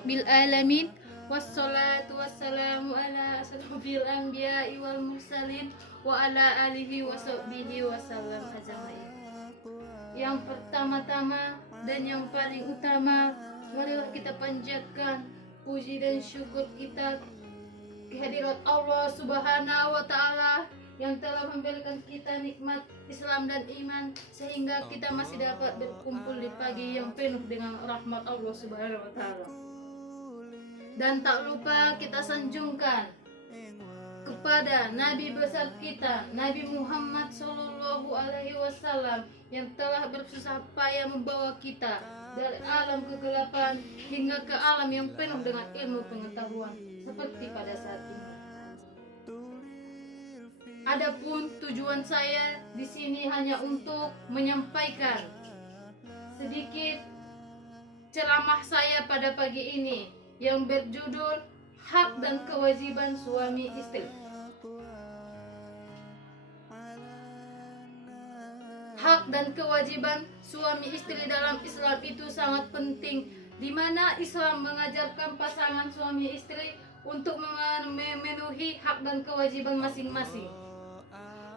rabbil alamin. Wassalatu wassalamu ala asrofil anbiya'i wal mursalin wa ala alihi wa sahbihi wasallam ajma'in. Yang pertama-tama dan yang paling utama, marilah kita panjatkan puji dan syukur kita kehadirat Allah Subhanahu wa Ta'ala yang telah memberikan kita nikmat Islam dan iman, sehingga kita masih dapat berkumpul di pagi yang penuh dengan rahmat Allah Subhanahu wa Ta'ala. Dan tak lupa kita sanjungkan kepada Nabi besar kita, Nabi Muhammad Sallallahu Alaihi Wasallam, yang telah bersusah payah membawa kita dari alam kegelapan hingga ke alam yang penuh dengan ilmu pengetahuan seperti pada saat ini. Adapun tujuan saya di sini hanya untuk menyampaikan sedikit ceramah saya pada pagi ini yang berjudul Hak dan Kewajiban Suami Istri. Hak dan kewajiban suami istri dalam Islam itu sangat penting, di mana Islam mengajarkan pasangan suami istri untuk memenuhi hak dan kewajiban masing-masing.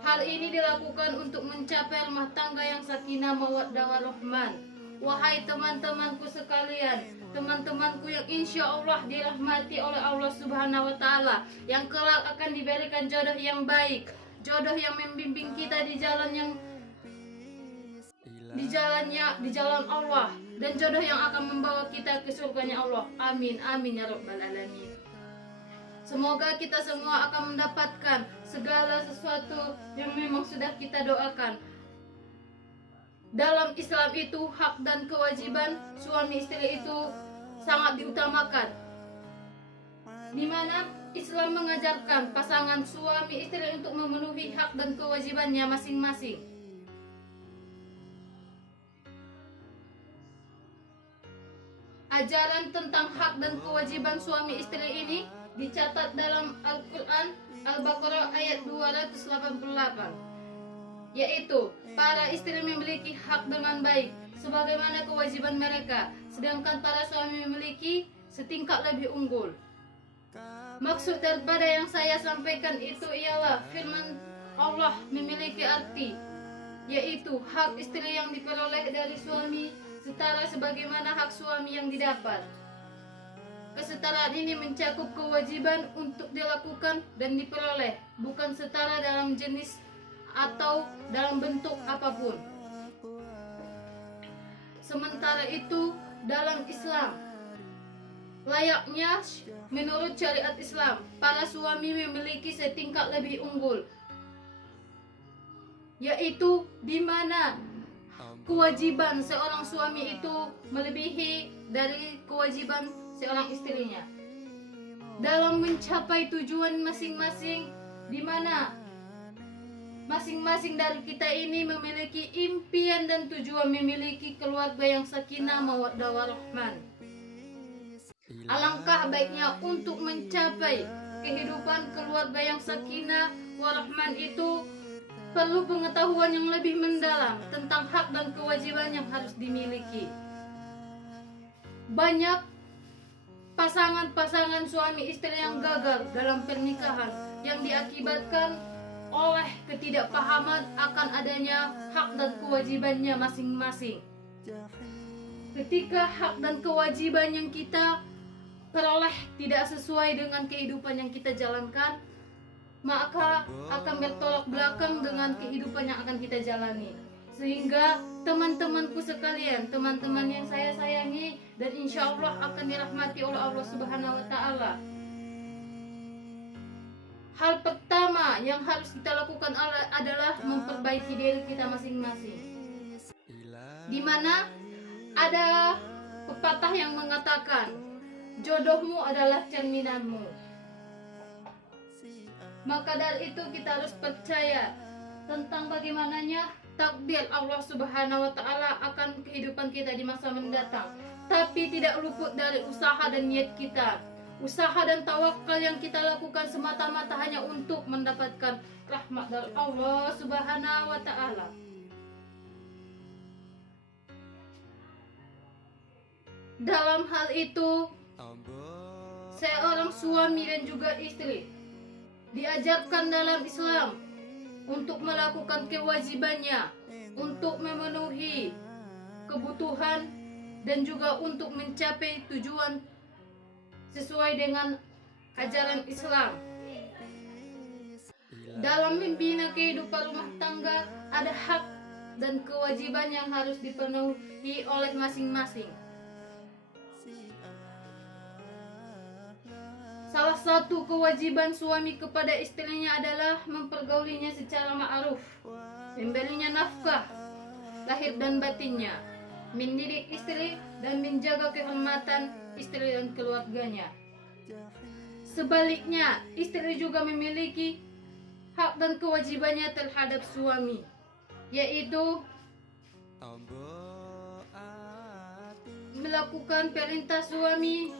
Hal ini dilakukan untuk mencapai rumah tangga yang sakinah mawaddah warahmah. Wahai teman-temanku sekalian, teman-temanku yang insya Allah dirahmati oleh Allah Subhanahu wa Ta'ala, yang kelak akan diberikan jodoh yang baik, jodoh yang membimbing kita di jalan Allah, dan jodoh yang akan membawa kita ke surganya Allah. Amin amin ya rabbal alamin. Semoga kita semua akan mendapatkan segala sesuatu yang memang sudah kita doakan. Dalam Islam itu hak dan kewajiban suami istri itu sangat diutamakan, di mana Islam mengajarkan pasangan suami istri untuk memenuhi hak dan kewajibannya masing-masing. Ajaran tentang hak dan kewajiban suami istri ini dicatat dalam Al-Quran Al-Baqarah ayat 288, yaitu para istri memiliki hak dengan baik sebagaimana kewajiban mereka, sedangkan para suami memiliki setingkat lebih unggul. Maksud daripada yang saya sampaikan itu ialah firman Allah memiliki arti, yaitu hak istri yang diperoleh dari suami setara sebagaimana hak suami yang didapat. Kesetaraan ini mencakup kewajiban untuk dilakukan dan diperoleh, bukan setara dalam jenis atau dalam bentuk apapun. Sementara itu, dalam Islam, layaknya menurut syariat Islam, para suami memiliki setingkat lebih unggul, yaitu di mana kewajiban seorang suami itu melebihi dari kewajiban seorang istrinya dalam mencapai tujuan masing-masing, di mana masing-masing dari kita ini memiliki impian dan tujuan memiliki keluarga yang sakinah mawaddah warahmah. Alangkah baiknya untuk mencapai kehidupan keluarga yang sakinah warahmah itu perlu pengetahuan yang lebih mendalam tentang hak dan kewajiban yang harus dimiliki. Banyak pasangan-pasangan suami istri yang gagal dalam pernikahan yang diakibatkan oleh ketidakpahaman akan adanya hak dan kewajibannya masing-masing. Ketika hak dan kewajiban yang kita peroleh tidak sesuai dengan kehidupan yang kita jalankan, maka akan bertolak belakang dengan kehidupan yang akan kita jalani. Sehingga teman-temanku sekalian, teman-teman yang saya sayangi dan insya Allah akan dirahmati oleh Allah Subhanahu wa Ta'ala, hal pertama yang harus kita lakukan adalah memperbaiki diri kita masing-masing. Di mana ada pepatah yang mengatakan, jodohmu adalah cerminanmu. Maka dari itu kita harus percaya tentang bagaimananya takdir Allah Subhanahu wa Ta'ala akan kehidupan kita di masa mendatang. Tapi tidak luput dari usaha dan niat kita. Usaha dan tawakal yang kita lakukan semata-mata hanya untuk mendapatkan rahmat dari Allah Subhanahu wa Ta'ala. Dalam hal itu, Seorang suami dan juga istri diajarkan dalam Islam untuk melakukan kewajibannya, untuk memenuhi kebutuhan dan juga untuk mencapai tujuan sesuai dengan ajaran Islam. Dalam membina kehidupan rumah tangga ada hak dan kewajiban yang harus dipenuhi oleh masing-masing. Salah satu kewajiban suami kepada istrinya adalah mempergaulinya secara ma'ruf, memberinya nafkah lahir dan batinnya, mendidik istri dan menjaga kehormatan istri dan keluarganya. Sebaliknya, istri juga memiliki hak dan kewajibannya terhadap suami, yaitu melakukan perintah suami,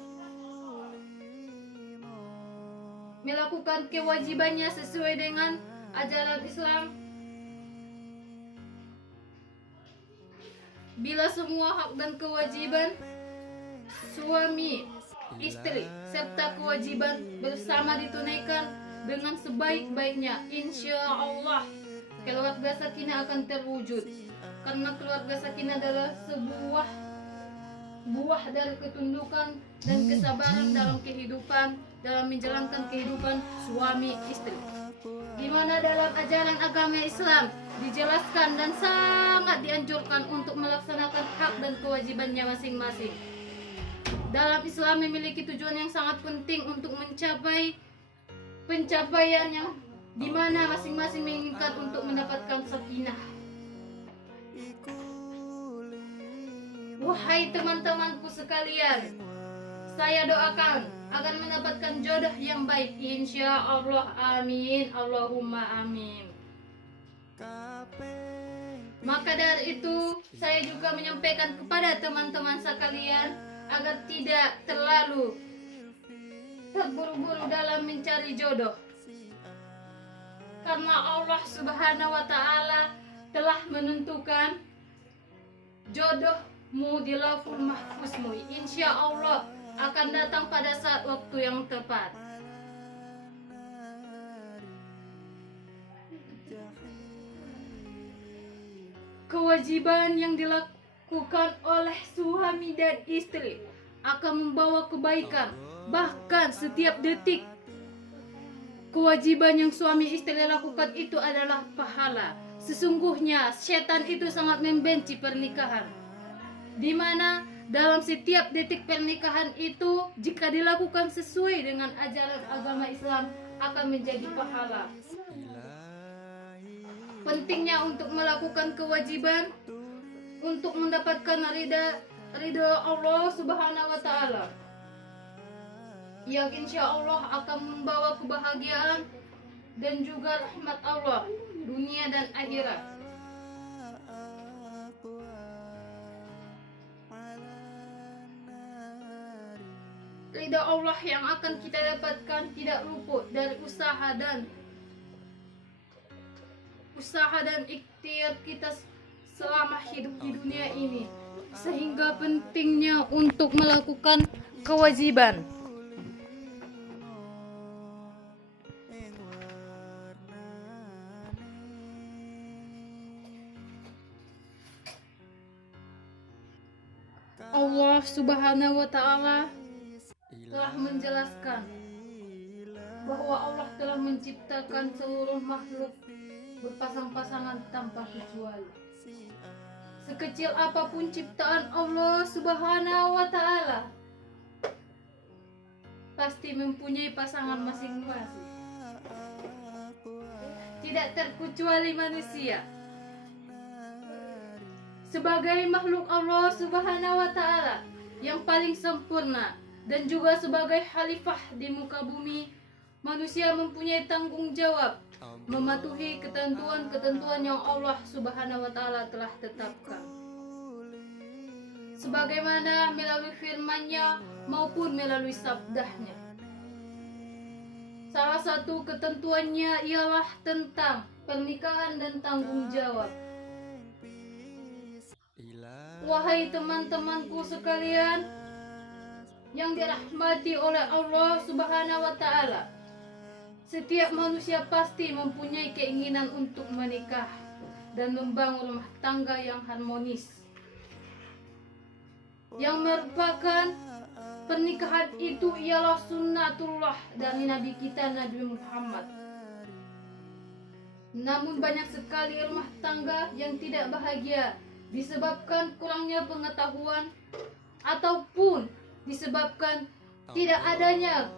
melakukan kewajibannya sesuai dengan ajaran Islam. Bila semua hak dan kewajiban suami, istri, serta kewajiban bersama ditunaikan dengan sebaik-baiknya, insya Allah keluarga sakinah akan terwujud. Karena keluarga sakinah adalah sebuah buah dari ketundukan dan kesabaran dalam kehidupan, dalam menjalankan kehidupan suami istri, di mana dalam ajaran agama Islam dijelaskan dan sangat dianjurkan untuk melaksanakan hak dan kewajibannya masing-masing. Dalam Islam memiliki tujuan yang sangat penting untuk mencapai pencapaian yang di mana masing-masing menginginkan untuk mendapatkan sakinah. Wahai teman-temanku sekalian, saya doakan agar mendapatkan jodoh yang baik, insya Allah, amin, Allahumma amin. Maka dari itu saya juga menyampaikan kepada teman-teman sekalian agar tidak terlalu terburu-buru dalam mencari jodoh, karena Allah Subhanahu wa Ta'ala telah menentukan jodohmu di Lauhul Mahfuzmu. Insya Allah akan datang pada saat waktu yang tepat. Kewajiban yang dilakukan oleh suami dan istri akan membawa kebaikan, bahkan setiap detik. Kewajiban yang suami istri lakukan itu adalah pahala. Sesungguhnya setan itu sangat membenci pernikahan, di mana dalam setiap detik pernikahan itu jika dilakukan sesuai dengan ajaran agama Islam akan menjadi pahala. Pentingnya untuk melakukan kewajiban untuk mendapatkan ridha Allah Subhanahu wa Ta'ala, yang insya Allah akan membawa kebahagiaan dan juga rahmat Allah dunia dan akhirat. Ridha Allah yang akan kita dapatkan tidak luput dari usaha dan ikhtiar kita selama hidup di dunia ini, sehingga pentingnya untuk melakukan kewajiban. Allah Subhanahu wa Ta'ala telah menjelaskan bahwa Allah telah menciptakan seluruh makhluk berpasang-pasangan tanpa kecuali. Sekecil apapun ciptaan Allah Subhanahu wa Ta'ala pasti mempunyai pasangan masing-masing, tidak terkecuali manusia. Sebagai makhluk Allah Subhanahu wa Ta'ala yang paling sempurna dan juga sebagai khalifah di muka bumi, manusia mempunyai tanggung jawab mematuhi ketentuan-ketentuan yang Allah Subhanahu wa Ta'ala telah tetapkan, sebagaimana melalui firman-Nya maupun melalui sabdanya. Salah satu ketentuannya ialah tentang pernikahan dan tanggung jawab. Wahai teman-temanku sekalian, yang dirahmati oleh Allah Subhanahu wa Ta'ala, setiap manusia pasti mempunyai keinginan untuk menikah dan membangun rumah tangga yang harmonis, yang merupakan pernikahan itu ialah sunnatullah dari Nabi kita Nabi Muhammad. Namun banyak sekali rumah tangga yang tidak bahagia disebabkan kurangnya pengetahuan ataupun disebabkan tidak adanya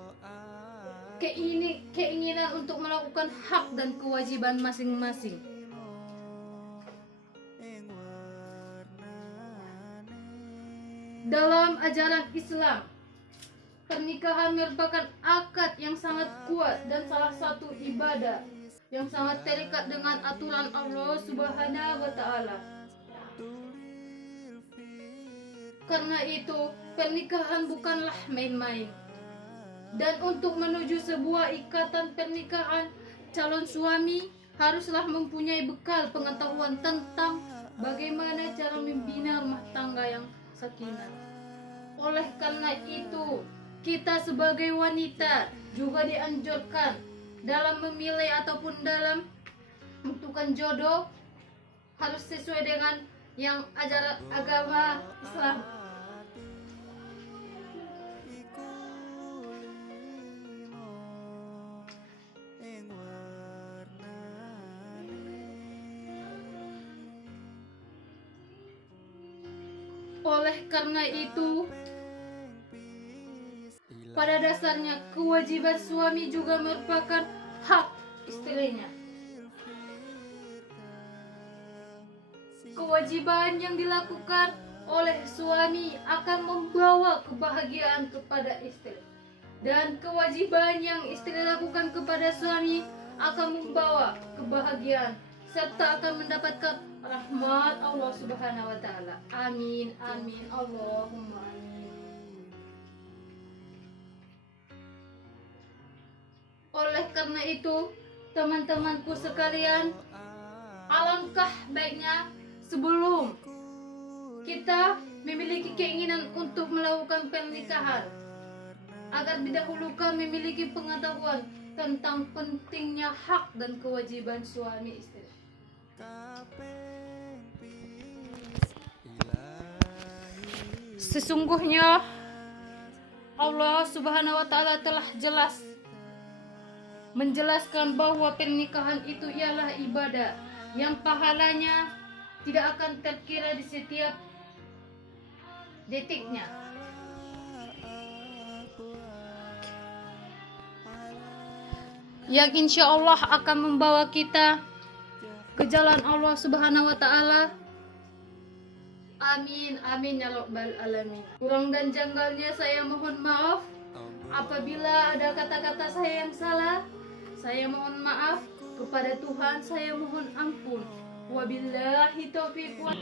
keinginan untuk melakukan hak dan kewajiban masing-masing. Dalam ajaran Islam, pernikahan merupakan akad yang sangat kuat dan salah satu ibadah yang sangat terikat dengan aturan Allah Subhanahu wa Ta'ala. Karena itu, pernikahan bukanlah main-main. Dan untuk menuju sebuah ikatan pernikahan, calon suami haruslah mempunyai bekal pengetahuan tentang bagaimana cara membina rumah tangga yang sakinah. Oleh karena itu, kita sebagai wanita juga dianjurkan dalam memilih ataupun dalam menentukan jodoh harus sesuai dengan yang ajaran agama Islam. Oleh karena itu, pada dasarnya kewajiban suami juga merupakan hak istrinya. Kewajiban yang dilakukan oleh suami akan membawa kebahagiaan kepada istri, dan kewajiban yang istri lakukan kepada suami akan membawa kebahagiaan serta akan mendapatkan rahmat Allah Subhanahu wa Ta'ala. Amin, amin, Allahumma amin. Oleh karena itu, teman-temanku sekalian, alangkah baiknya sebelum kita memiliki keinginan untuk melakukan pernikahan, agar didahulukan memiliki pengetahuan tentang pentingnya hak dan kewajiban suami istri. Sesungguhnya Allah Subhanahu wa Ta'ala telah jelas menjelaskan bahwa pernikahan itu ialah ibadah yang pahalanya tidak akan terkira di setiap detiknya. Yang insya Allah akan membawa kita ke jalan Allah Subhanahu wa Ta'ala. Amin, amin ya rabbal alamin. Kurang dan janggalnya saya mohon maaf. Apabila ada kata-kata saya yang salah, saya mohon maaf. Kepada Tuhan saya mohon ampun. Wabillahi taufiq wal